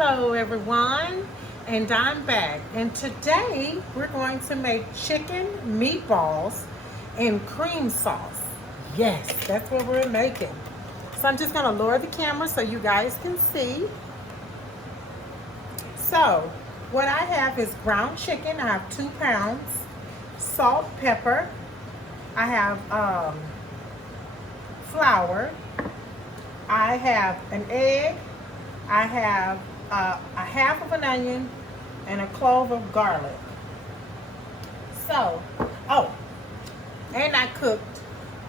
Hello everyone, and I'm back, and today we're going to make chicken meatballs in cream sauce. Yes, that's what we're making. So I'm just going to lower the camera so you guys can see. So what I have is ground chicken. I have 2 pounds, salt, pepper. I have flour. I have an egg. I have a half of an onion and a clove of garlic. So, and I cooked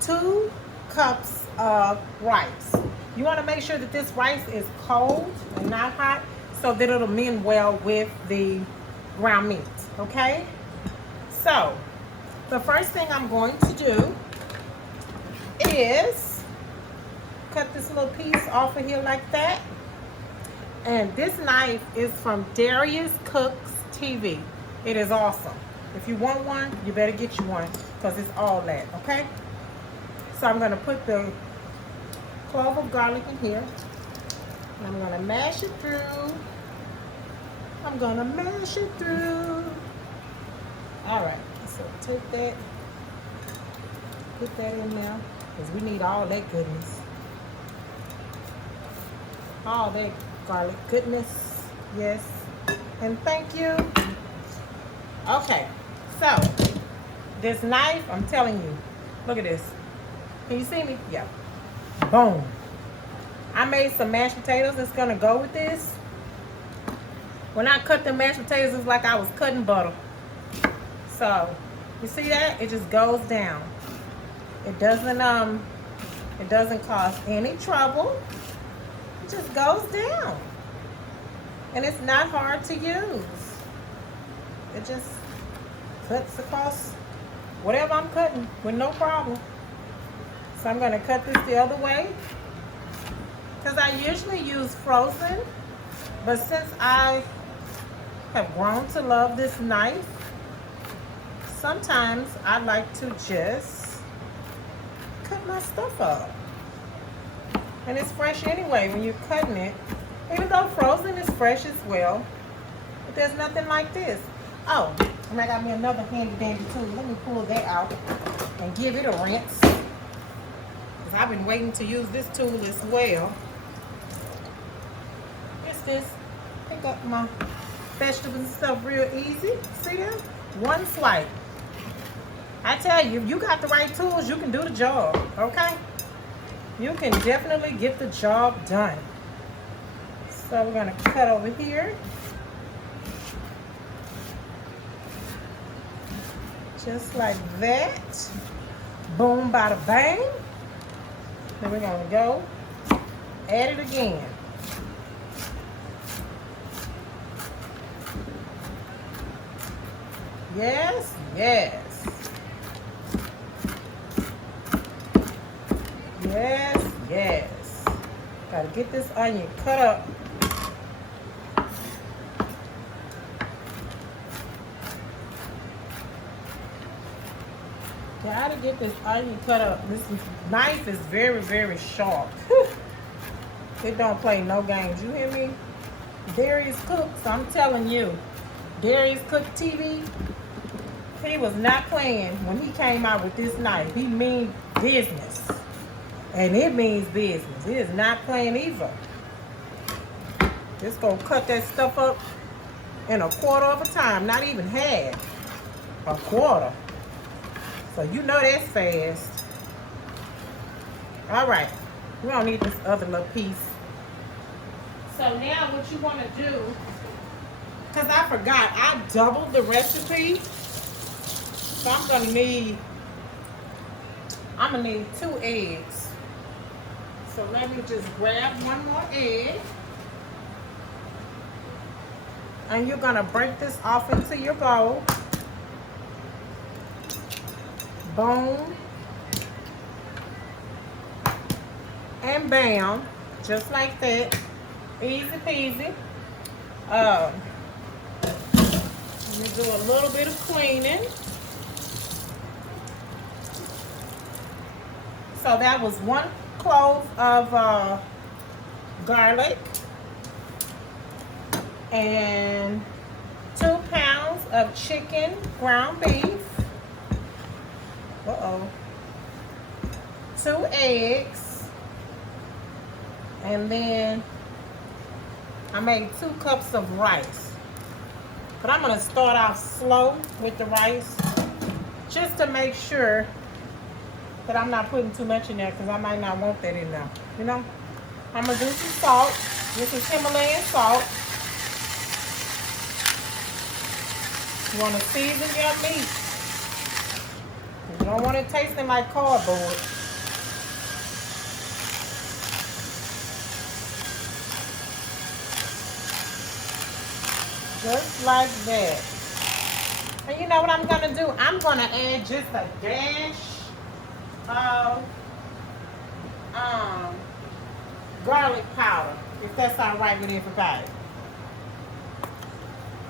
2 cups of rice. You want to make sure that this rice is cold and not hot so that it'll mend well with the ground meat, okay? So, the first thing I'm going to do is cut this little piece off of here like that. And this knife is from Darius Cook's TV. It is awesome. If you want one, you better get you one because it's all that, okay? So I'm going to put the clove of garlic in here. And I'm going to mash it through. All right, so take that, put that in there because we need all that goodness. All that garlic goodness, yes, and thank you. Okay, so this knife, I'm telling you, look at this. Can you see me? Yeah. Boom. I made some mashed potatoes that's gonna go with this. When I cut the mashed potatoes, it's like I was cutting butter. So you see that? It just goes down. It doesn't cause any trouble. Just goes down, and it's not hard to use. It just cuts across whatever I'm cutting with no problem. So I'm going to cut this the other way because I usually use frozen, but since I have grown to love this knife, sometimes I like to just cut my stuff up. And it's fresh anyway when you're cutting it. Even though frozen is fresh as well. But there's nothing like this. Oh, and I got me another handy dandy tool. Let me pull that out and give it a rinse. Because I've been waiting to use this tool as well. It's this. Pick up my vegetables and stuff real easy. See that? One swipe. I tell you, if you got the right tools, you can do the job. Okay? You can definitely get the job done. So we're going to cut over here. Just like that. Boom, bada bang. Then we're going to go add it again. Yes, yes. Yes, yes. Gotta get this onion cut up. Gotta get this onion cut up. This knife is very, very sharp. It don't play no games. You hear me? Darius Cooks, I'm telling you. Darius Cook TV, he was not playing when he came out with this knife. He mean business. And it means business. It is not playing either. Just gonna cut that stuff up in a quarter of a time. Not even half. A quarter. So you know that's fast. Alright. We don't need this other little piece. So now what you want to do, because I forgot, I doubled the recipe. So I'm gonna need 2 eggs. So let me just grab one more egg. And you're gonna break this off into your bowl. Boom. And bam. Just like that. Easy peasy. Let me do a little bit of cleaning. So that was 1 clove of garlic. and 2 pounds of chicken ground beef. 2 eggs, and then I made 2 cups of rice. But I'm gonna start off slow with the rice just to make sure that I'm not putting too much in there, because I might not want that in there, you know. I'm gonna do some salt. This is Himalayan salt. You wanna season your meat. You don't want it tasting like cardboard. Just like that. And you know what I'm gonna do? I'm gonna add just a dash of garlic powder, if that's all right with everybody.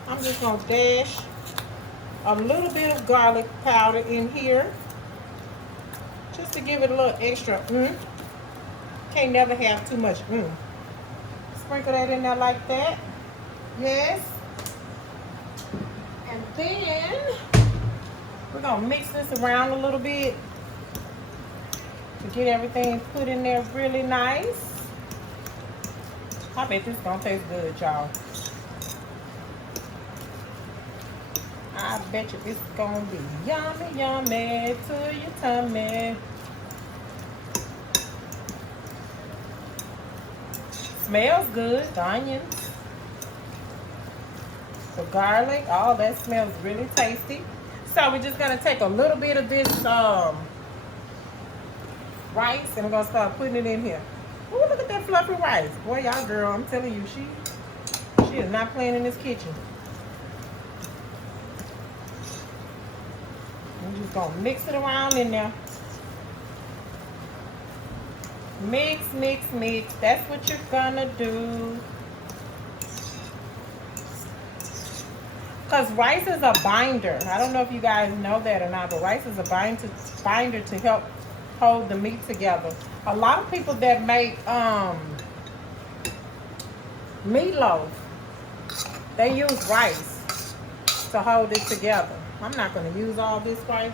I'm just gonna dash a little bit of garlic powder in here, just to give it a little extra. Can't never have too much. Sprinkle that in there like that. Yes. And then we're gonna mix this around a little bit to get everything put in there really nice. I bet this is gonna taste good, y'all. I bet you it's gonna be yummy, yummy to your tummy. Smells good. The onions, the garlic, all that smells really tasty. So we're just gonna take a little bit of this rice, and we're gonna start putting it in here. Ooh, look at that fluffy rice. Boy, y'all girl, I'm telling you, she is not playing in this kitchen. I'm just gonna mix it around in there. Mix, mix, mix. That's what you're gonna do. Because rice is a binder. I don't know if you guys know that or not, but rice is a binder to help hold the meat together. A lot of people that make meatloaf, they use rice to hold it together. I'm not going to use all this rice,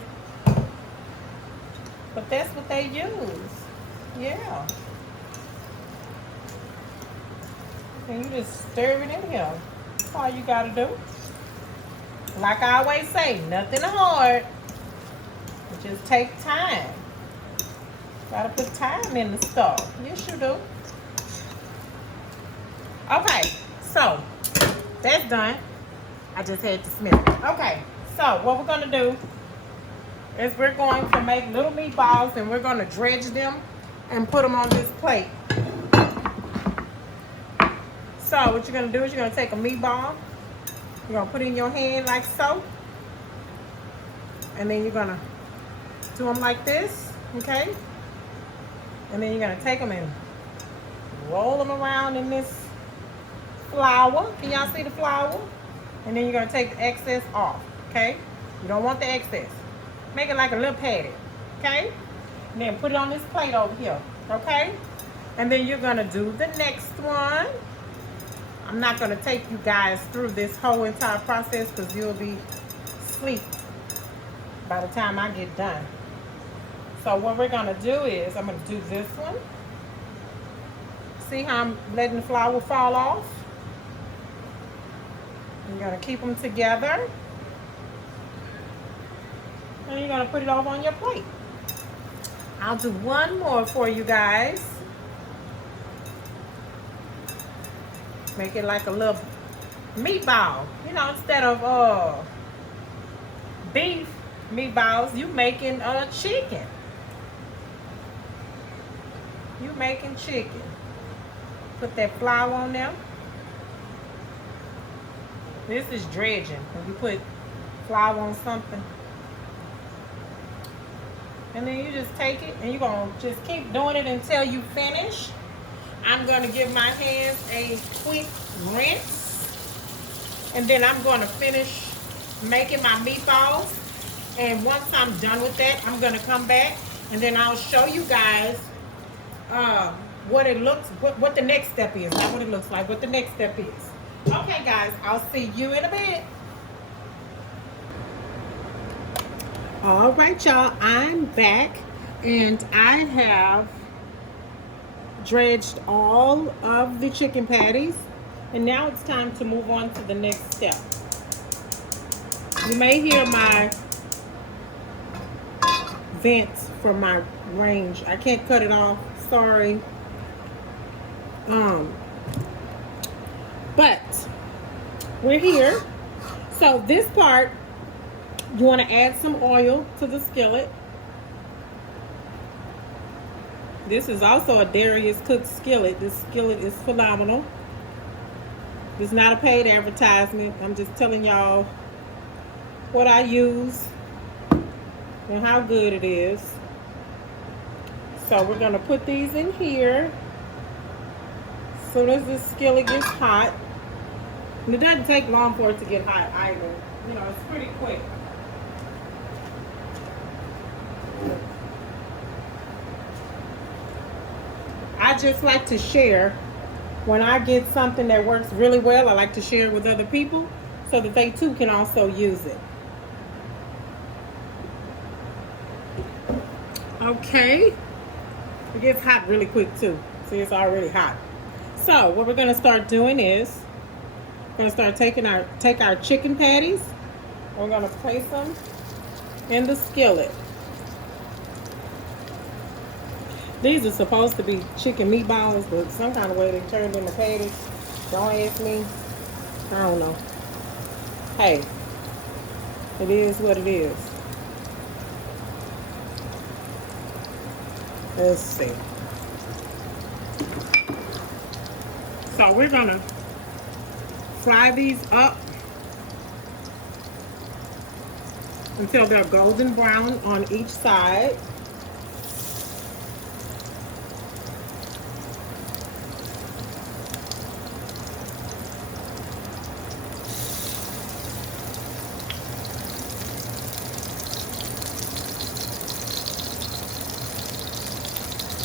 but that's what they use. Yeah. And you just stir it in here. That's all you got to do. Like I always say, nothing hard. It just takes time. Gotta put time in the stuff. Yes, you do. Okay, so that's done. I just had to smell it. Okay, so what we're gonna do is we're going to make little meatballs, and we're gonna dredge them and put them on this plate. So what you're gonna do is you're gonna take a meatball. You're gonna put it in your hand like so. And then you're gonna do them like this, okay? And then you're gonna take them and roll them around in this flour. Can y'all see the flour? And then you're gonna take the excess off, okay? You don't want the excess. Make it like a little patty, okay? And then put it on this plate over here, okay? And then you're gonna do the next one. I'm not gonna take you guys through this whole entire process because you'll be asleep by the time I get done. So what we're gonna do is, I'm gonna do this one. See how I'm letting the flour fall off? You're gonna keep them together. And you're gonna put it over on your plate. I'll do one more for you guys. Make it like a little meatball. You know, instead of beef meatballs, you making chicken. You making chicken. Put that flour on there. This is dredging. When you put flour on something. And then you just take it and you're going to just keep doing it until you finish. I'm going to give my hands a quick rinse. And then I'm going to finish making my meatballs. And once I'm done with that, I'm going to come back and then I'll show you guys what it looks, what the next step is. Not what it looks like, what the next step is. Okay, guys, I'll see you in a bit. All right, y'all, I'm back, and I have dredged all of the chicken patties, and now it's time to move on to the next step. You may hear my vents from my range. I can't cut it off, sorry. But we're here. So this part, you want to add some oil to the skillet. This is also a Darius cooked skillet. This skillet is phenomenal. It's not a paid advertisement. I'm just telling y'all what I use and how good it is. So we're gonna put these in here as soon as this skillet gets hot. And it doesn't take long for it to get hot either. You know, it's pretty quick. I just like to share. When I get something that works really well, I like to share it with other people so that they too can also use it. Okay. It gets hot really quick too. See, it's already hot. So what we're gonna start doing is we're gonna start take our chicken patties. We're gonna place them in the skillet. These are supposed to be chicken meatballs, but some kind of way they turned into patties. Don't ask me. I don't know. Hey, it is what it is. Let's see. So we're gonna fry these up until they're golden brown on each side.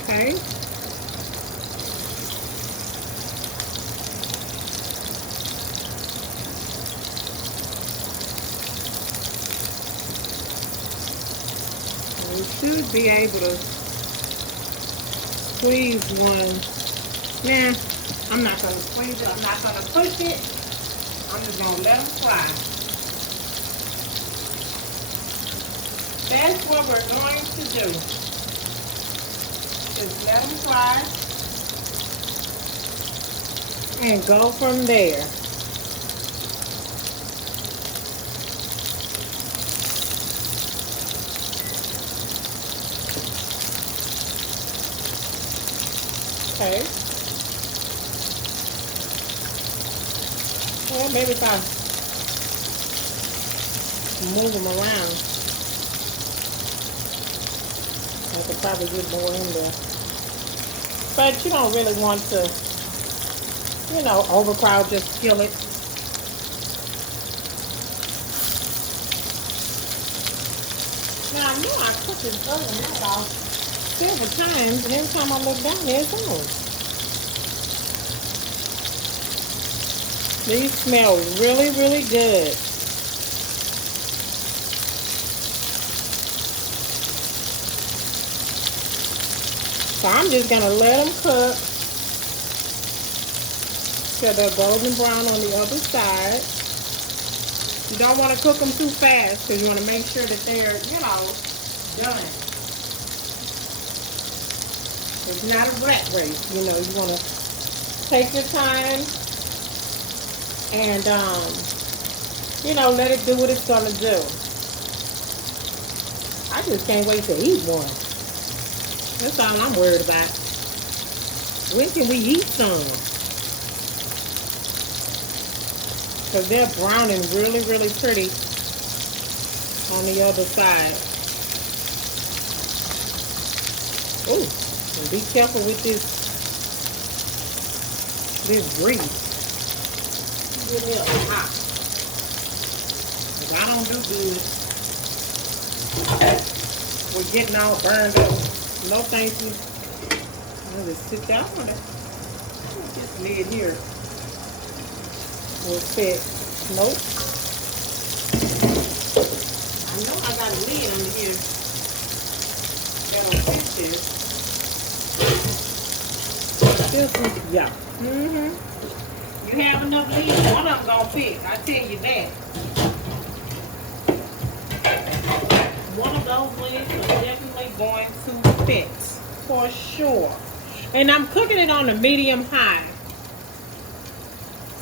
Okay. We should be able to squeeze one. Nah, I'm not going to squeeze it. I'm not going to push it. I'm just going to let them fly. That's what we're going to do. Just let them fry and go from there. Okay. Well, maybe if I move them around, I could probably get more in there. But you don't really want to, you know, overcrowd your skillet. Now, I know I cooked this other night off several times, and every time I look down there, it's on. These smell really, really good. So I'm just going to let them cook till they're golden brown on the other side. You don't want to cook them too fast because you want to make sure that they're, you know, done. It's not a rat race, you know. You want to take your time and, you know, let it do what it's going to do. I just can't wait to eat one. That's all I'm worried about. When can we eat some? Because they're browning really, really pretty on the other side. Oh, and be careful with this grease. Get it up hot. Because I don't do good. We're getting all burned up. No thank you. I'll just sit down on it. This lid here. will fit. Nope. I know I got a lid under here that'll fit this. Yeah. You have enough leaves, one of them gonna fit. I tell you that. One of those leaves are definitely going to fit for sure. And I'm cooking it on a medium high,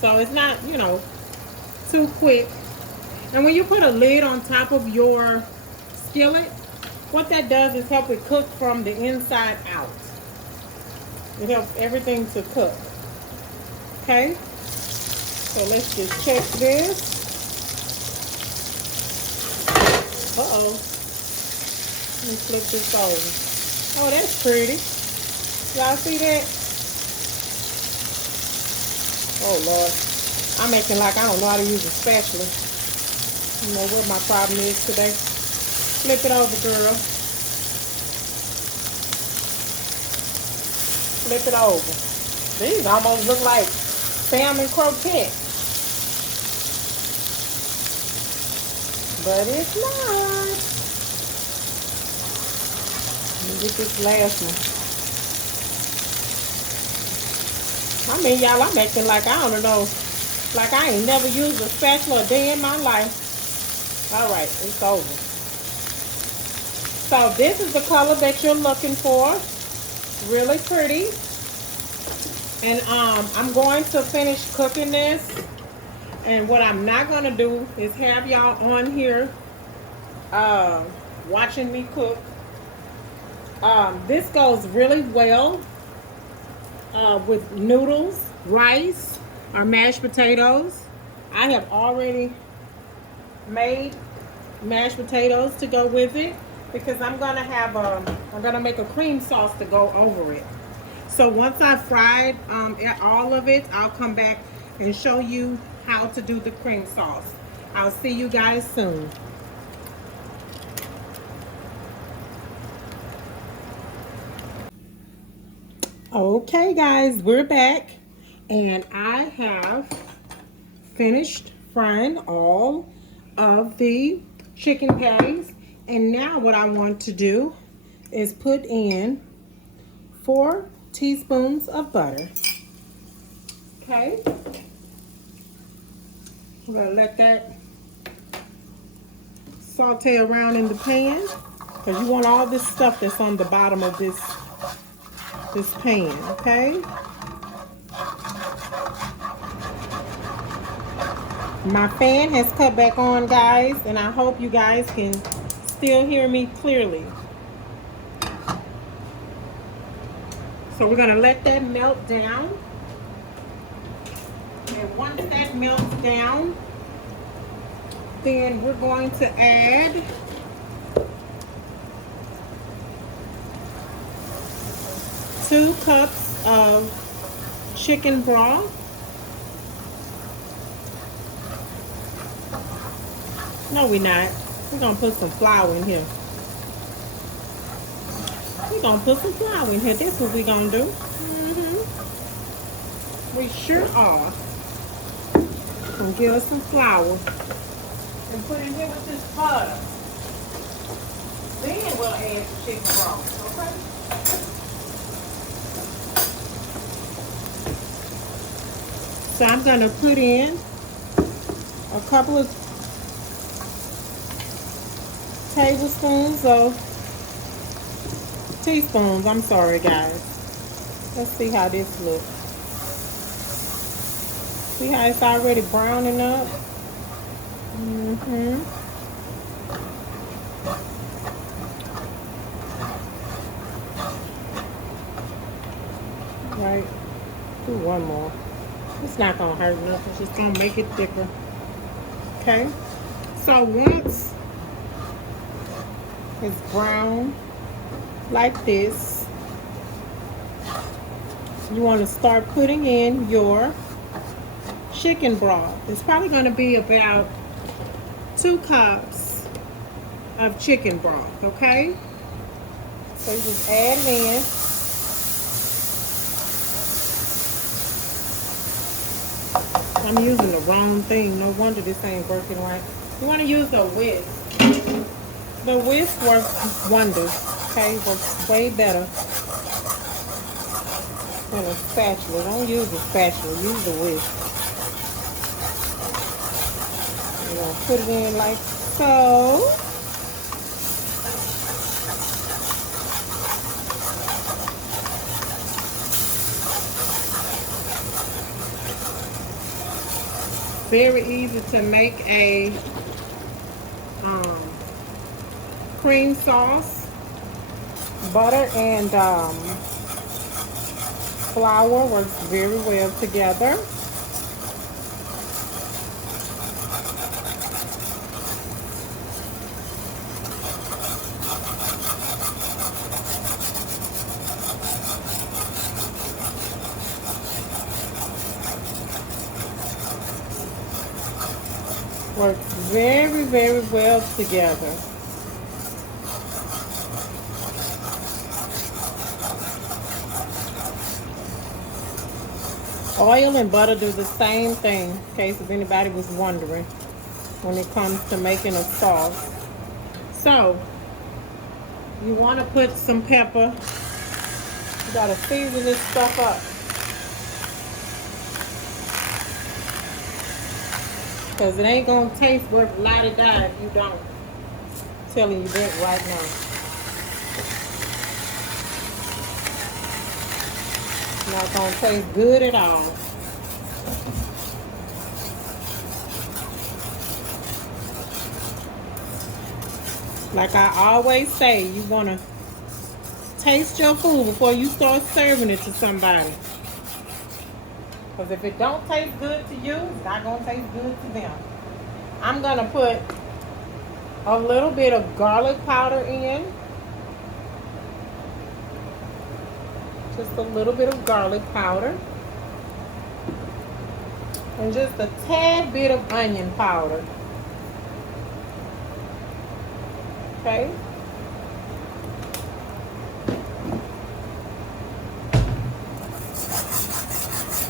so it's not, you know, too quick. And when you put a lid on top of your skillet, what that does is help it cook from the inside out. It helps everything to cook. Okay? So let's just check this. Uh-oh. Let me flip this over. Oh, that's pretty. Y'all see that? Oh, Lord. I'm acting like I don't know how to use a spatula. You know what my problem is today. Flip it over, girl. Flip it over. These almost look like salmon croquette. But it's not. Let me get this last one. I mean, y'all, I'm acting like I don't know. Like I ain't never used a spatula a day in my life. Alright, it's over. So this is the color that you're looking for. Really pretty. And I'm going to finish cooking this. And what I'm not going to do is have y'all on here watching me cook. This goes really well with noodles, rice, or mashed potatoes. I have already made mashed potatoes to go with it because I'm gonna have I'm gonna make a cream sauce to go over it. So once I've fried all of it, I'll come back and show you how to do the cream sauce. I'll see you guys soon. Okay guys, we're back and I have finished frying all of the chicken patties, and now what I want to do is put in 4 teaspoons of butter. Okay, we're gonna let that saute around in the pan because you want all this stuff that's on the bottom of this pan. Okay, my fan has cut back on, guys, and I hope you guys can still hear me clearly. So we're going to let that melt down. And once that melts down, then we're going to add two cups of chicken broth. No, we're not. We're going to put some flour in here. We're going to put some flour in here. That's what we're going to do. We sure are. Going to give us some flour. And put it here with this butter. Then we'll add the chicken broth. Okay? So I'm going to put in a couple of tablespoons of teaspoons. I'm sorry, guys. Let's see how this looks. See how it's already browning up? Right. Do one more. It's not gonna hurt nothing. It's just gonna make it thicker. Okay. So once it's brown like this, you want to start putting in your chicken broth. It's probably going to be about 2 cups of chicken broth. Okay, so you just add it in. I'm using the wrong thing. No wonder this ain't working right. You want to use the whisk. The whisk works wonders. Okay, works way better than a spatula. Don't use a spatula. Use the whisk. You're gonna put it in like so. Very easy to make a cream sauce. Butter and flour works very well together. Works very, very well together. Oil and butter do the same thing, in case if anybody was wondering, when it comes to making a sauce. So, you want to put some pepper. You got to season this stuff up. Because it ain't going to taste worth a lot of die if you don't. I'm telling you that right now. Not going to taste good at all. Like I always say, you want to taste your food before you start serving it to somebody. Because if it don't taste good to you, it's not going to taste good to them. I'm going to put a little bit of garlic powder in. Just a little bit of garlic powder. And just a tad bit of onion powder. Okay.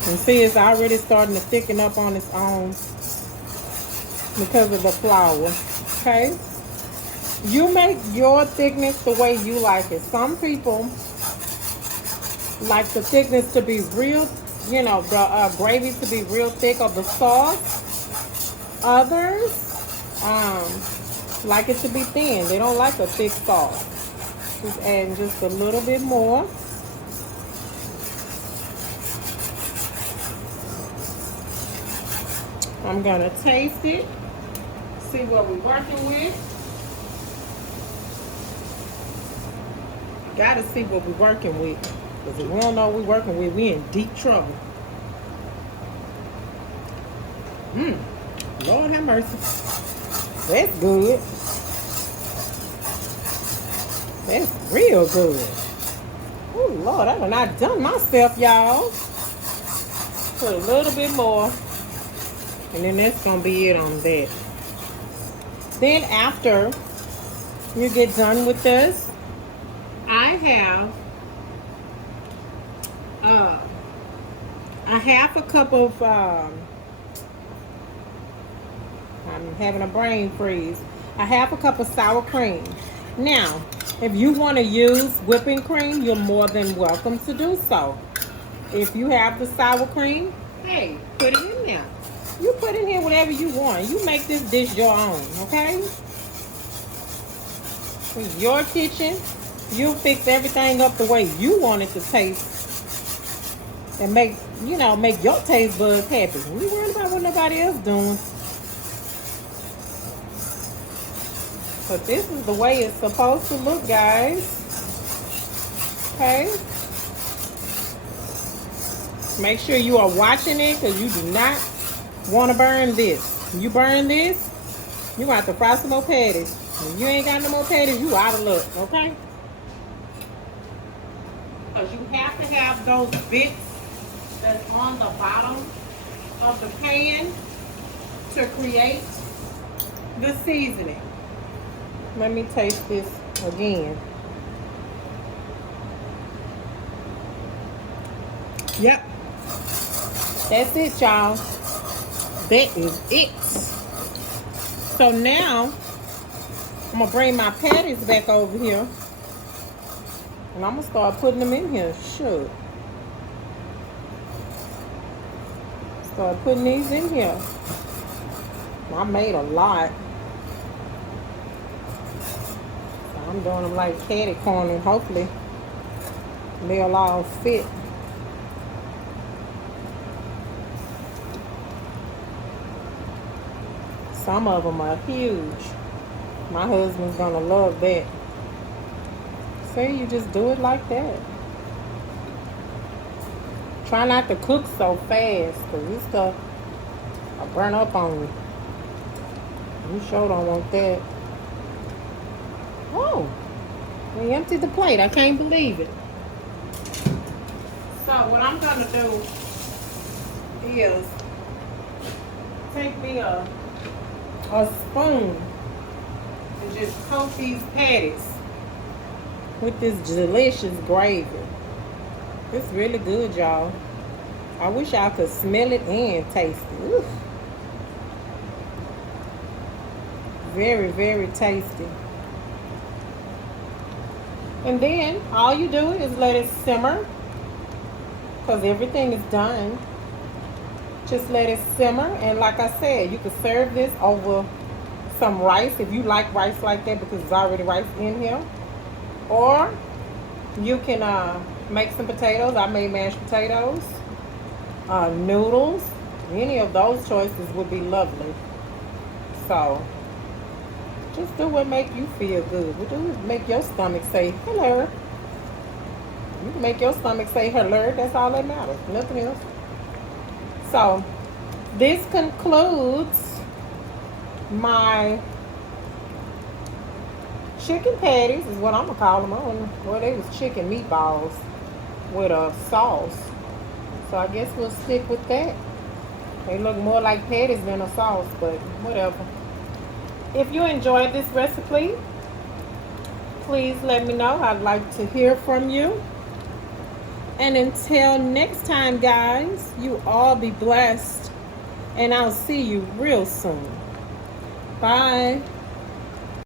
And see, it's already starting to thicken up on its own because of the flour. Okay. You make your thickness the way you like it. Some people like the thickness to be real, you know, the gravy to be real thick or the sauce. Others like it to be thin. They don't like a thick sauce. Just adding just a little bit more. I'm gonna taste it, see what we're working with. Gotta see what we're working with. Because if we don't know what we're working with, we're in deep trouble. Lord have mercy. That's good. That's real good. Oh, Lord, I done not done myself, y'all. Put a little bit more. And then that's going to be it on that. Then after you get done with this, I have a half a cup of, I'm having a brain freeze, a half a cup of sour cream. Now, if you want to use whipping cream, you're more than welcome to do so. If you have the sour cream, hey, put it in there. You put in here whatever you want. You make this dish your own, okay? It's your kitchen. You fix everything up the way you want it to taste. And make, you know, make your taste buds happy. We worried about what nobody else doing. But this is the way it's supposed to look, guys. Okay? Make sure you are watching it because you do not want to burn this. When you burn this, you want to fry some more patties. If you ain't got no more patties, you out of luck, okay? Because you have to have those bits that's on the bottom of the pan to create the seasoning. Let me taste this again. Yep. That's it, y'all. that is it. So now, I'm gonna bring my patties back over here. And I'm gonna start putting them in here. Sure. Start putting these in here. I made a lot. So I'm doing them like catty corner. Hopefully they'll all fit. Some of them are huge. My husband's gonna love that. See, you just do it like that. Try not to cook so fast, because this stuff will burn up on you. You sure don't want that. Oh, we emptied the plate. I can't believe it. So what I'm gonna do is take me a spoon and just coat these patties with this delicious gravy. It's really good, y'all. I wish y'all could smell it and taste it. Oof. Very, very tasty. And then all you do is let it simmer, because everything is done. Just let it simmer, and like I said, you can serve this over some rice if you like rice like that, because there's already rice in here. Or you can make some potatoes. I made mashed potatoes, noodles. Any of those choices would be lovely. So just do what make you feel good. What do make your stomach say hello? You can make your stomach say hello. That's all that matters. Nothing else. So this concludes my chicken patties, is what I'm gonna call them. I don't know. Well, they was chicken meatballs with a sauce. So I guess we'll stick with that. They look more like patties than a sauce, but whatever. If you enjoyed this recipe, please let me know. I'd like to hear from you. And until next time, guys, you all be blessed. And I'll see you real soon. Bye.